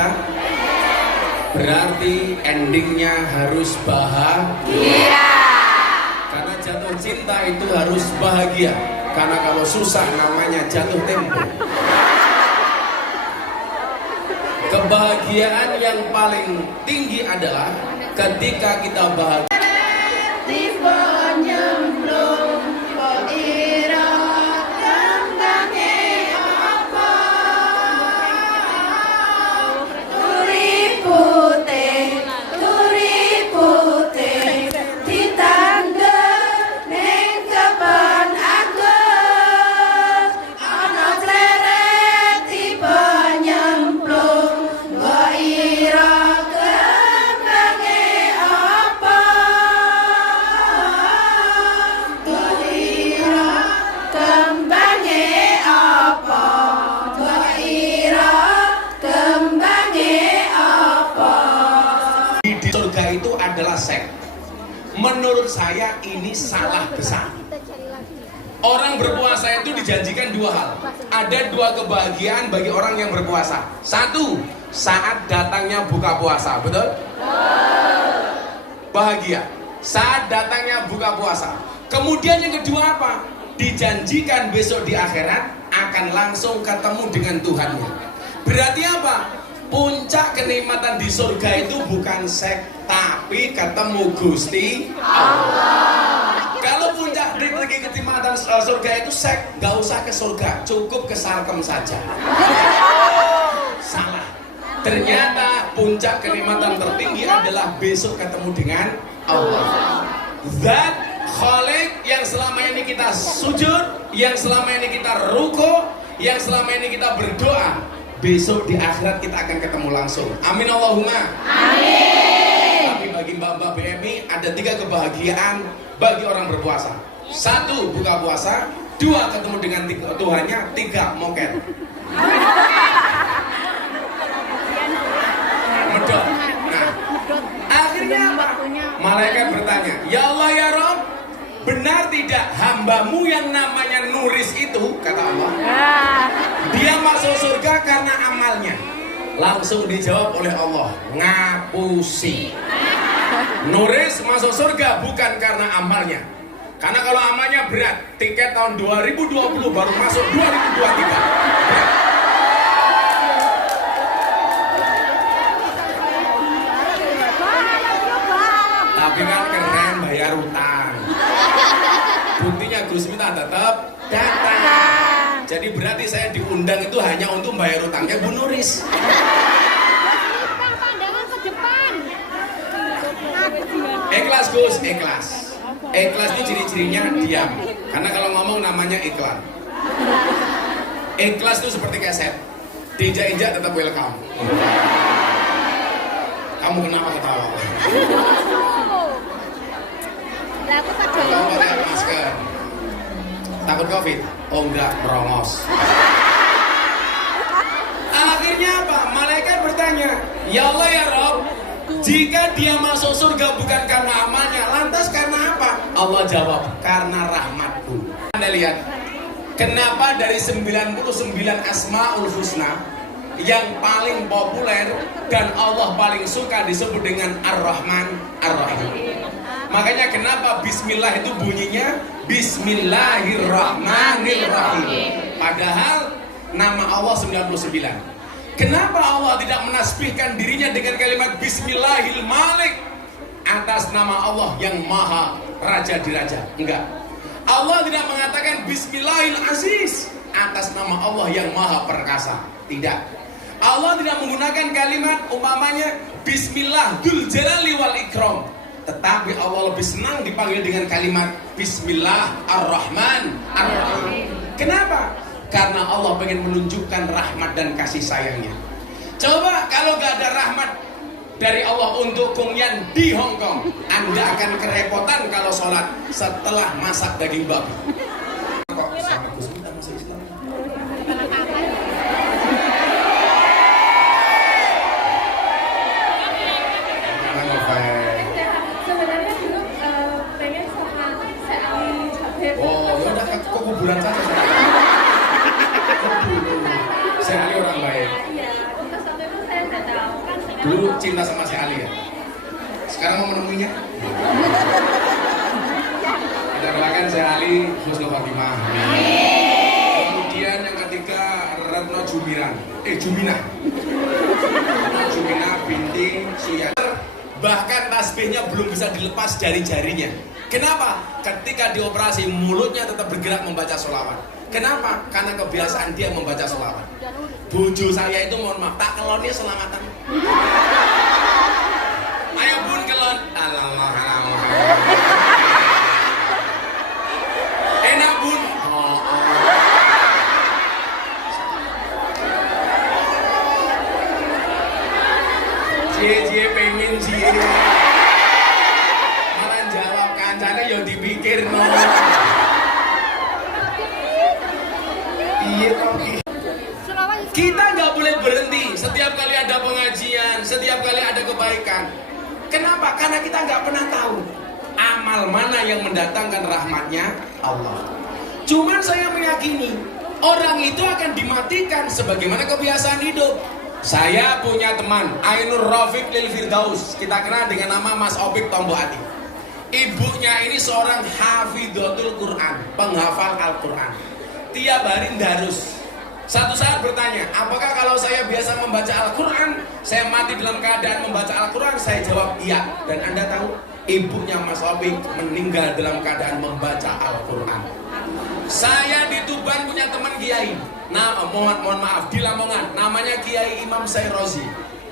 cinta? Berarti endingnya harus bahagia. Karena jatuh cinta itu harus bahagia. Karena kalau susah namanya jatuh tempo. Kebahagiaan yang paling tinggi adalah ketika kita bahagia. Menurut saya ini salah besar. Orang berpuasa itu dijanjikan dua hal. Ada dua kebahagiaan bagi orang yang berpuasa. Satu, saat datangnya buka puasa, betul? Bahagia saat datangnya buka puasa. Kemudian yang kedua apa? Dijanjikan besok di akhirat akan langsung ketemu dengan Tuhannya. Berarti apa? Puncak kenikmatan di surga itu bukan seks, tapi ketemu Gusti Allah. Kalau puncak kenikmatan surga itu seks, gak usah ke surga, cukup ke sarkem saja. Salah. Ternyata puncak kenikmatan tertinggi adalah besok ketemu dengan Allah. Zat Khalik yang selama ini kita sujud, yang selama ini kita ruku, yang selama ini kita berdoa, besok di akhirat kita akan ketemu langsung. Amin Allahumma. Amin. Tapi bagi mbak-mbak BMI ada 3 kebahagiaan bagi orang berpuasa. 1, buka puasa. 2, ketemu dengan Tuhannya. 3, moket. Medot. Nah, akhirnya apa? Malaikat bertanya, ya Allah ya Rabb, benar tidak hambamu yang namanya Nuris itu, kata Allah, dia masuk surga karena amalnya? Langsung dijawab oleh Allah, ngapusi. Nuris masuk surga bukan karena amalnya. Karena kalau amalnya berat, tiket tahun 2020 baru masuk 2023. Tapi kan keren bayar utang. Buktinya Gus Miftah tetap datang. Jadi berarti saya diundang itu hanya untuk bayar utangnya Bu Nuris. Pandangan ke depan. Ikhlas Gus, ikhlas. Ikhlas itu ciri-cirinya diam. Karena kalau ngomong namanya iklan. Ikhlas itu seperti keset. Diinjak-injak tetap welcome. Kamu kenapa ketawa? Aku Kalau pakai masker. Takut COVID? Oh enggak, merongos. Akhirnya apa? Malaikat bertanya, ya Allah ya Rabb, jika dia masuk surga bukan karena amalnya, lantas karena apa? Allah jawab, karena rahmatku. Anda lihat, kenapa dari 99 Asmaul Husna yang paling populer dan Allah paling suka disebut dengan Ar-Rahman Ar-Rahim? Makanya kenapa Bismillah itu bunyinya Bismillahirrahmanirrahim. Padahal nama Allah 99. Kenapa Allah tidak menasbihkan dirinya dengan kalimat Bismillahil Malik atas nama Allah yang Maha Raja di Raja? Enggak. Allah tidak mengatakan Bismillahil Aziz atas nama Allah yang Maha Perkasa. Tidak. Allah tidak menggunakan kalimat umpamanya Bismillah Dzul Jalali wal Ikram. Tetapi Allah lebih senang dipanggil dengan kalimat Bismillah Ar-Rahman Ar-Rahim. Kenapa? Karena Allah ingin menunjukkan rahmat dan kasih sayangnya. Coba kalau gak ada rahmat dari Allah untuk Kumyan di Hong Kong, Anda akan kerepotan kalau sholat setelah masak daging babi. Kok sama Gus Miftah masuk Islam? Kuburan saja saya ahli orang baik. Iya, terus waktu itu saya udah tahu Dulu cinta sama si Ali ya. Sekarang mau menemuinya? Kita doakan si Ali husnul khotimah. Kemudian yang ketiga Retno Jumiran. Jumina. Retno Jumina binti Suyati. Bahkan tasbihnya belum bisa dilepas dari jarinya. Kenapa? Ketika dioperasi mulutnya tetap bergerak membaca sholawat. Kenapa? Karena kebiasaan dia membaca sholawat. Bojo saya itu mohon maaf, tak kelonnya selamatan. Ayo bun kelon. Enak bun. Cie pengen cie. Malah jawab kancane yang dipikir no. Iya toh. Kita nggak boleh berhenti setiap kali ada pengajian, setiap kali ada kebaikan. Kenapa? Karena kita nggak pernah tahu amal mana yang mendatangkan rahmatnya Allah. Cuman saya meyakini orang itu akan dimatikan sebagaimana kebiasaan hidup. Saya punya teman Ainur Rafiq Lil Firdaus, kita kenal dengan nama Mas Opik Tombo Ati. Ibunya ini seorang hafidhatul Quran, penghafal Al-Quran. Tiap hari darus. Satu saat bertanya, apakah kalau saya biasa membaca Al-Quran, saya mati dalam keadaan membaca Al-Quran? Saya jawab iya. Dan Anda tahu, ibunya Mas Opik meninggal dalam keadaan membaca Al-Quran. Saya di Tuban punya teman kiai, mohon maaf, di Lamongan, namanya Kiai Imam Sairozi.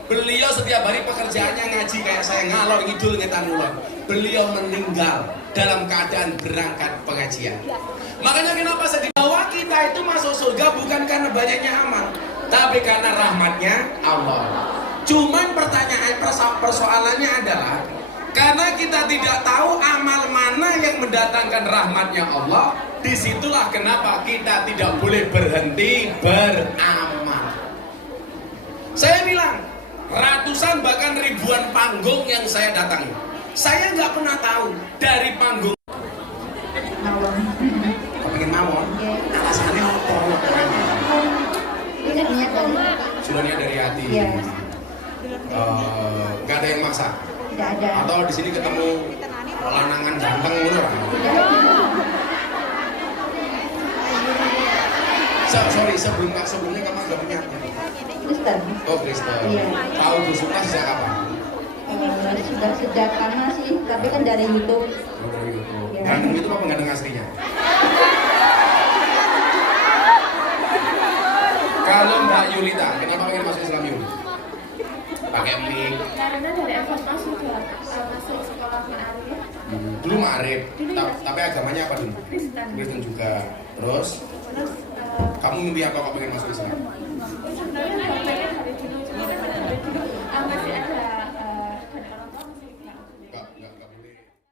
Beliau setiap hari pekerjaannya ngaji kayak saya, ngalor ngidul ngetan ulon. Beliau meninggal dalam keadaan berangkat pengajian. Makanya kenapa saya bahwa kita itu masuk surga bukan karena banyaknya amal, tapi karena rahmatnya Allah. Cuman persoalannya adalah karena kita tidak tahu amal mana yang mendatangkan rahmatnya Allah, disitulah kenapa kita tidak boleh berhenti beramal. Saya bilang, ratusan bahkan ribuan panggung yang saya datangi, saya nggak pernah tahu dari panggung. Kau pengen mawon? Alasannya apa? Sudah niat dari hati. Gak ada yang maksa. Tidak ada. Atau di sini ketemu lanangan ganteng ngono ora? Sebelumnya kamu agak punya. Kristen. Oh Kristen. Iya. Tahu Bu Suka sejak kapan? Sudah sejak lama sih, tapi kan dari YouTube. Oh, dari YouTube. Iya. Ganteng itu apa ganteng aslinya? Kalau Mbak Yulita, kenapa pengen masuk Islam Yul? Pakai mic. Karena dari SMA sudah masuk sekolah Ma'arif. Dulu Ma'arif, tapi agamanya apa dulu? Kristen. Kristen juga. Terus Terus kamu mimpi apa kok pengen masuk Islam? sebenarnya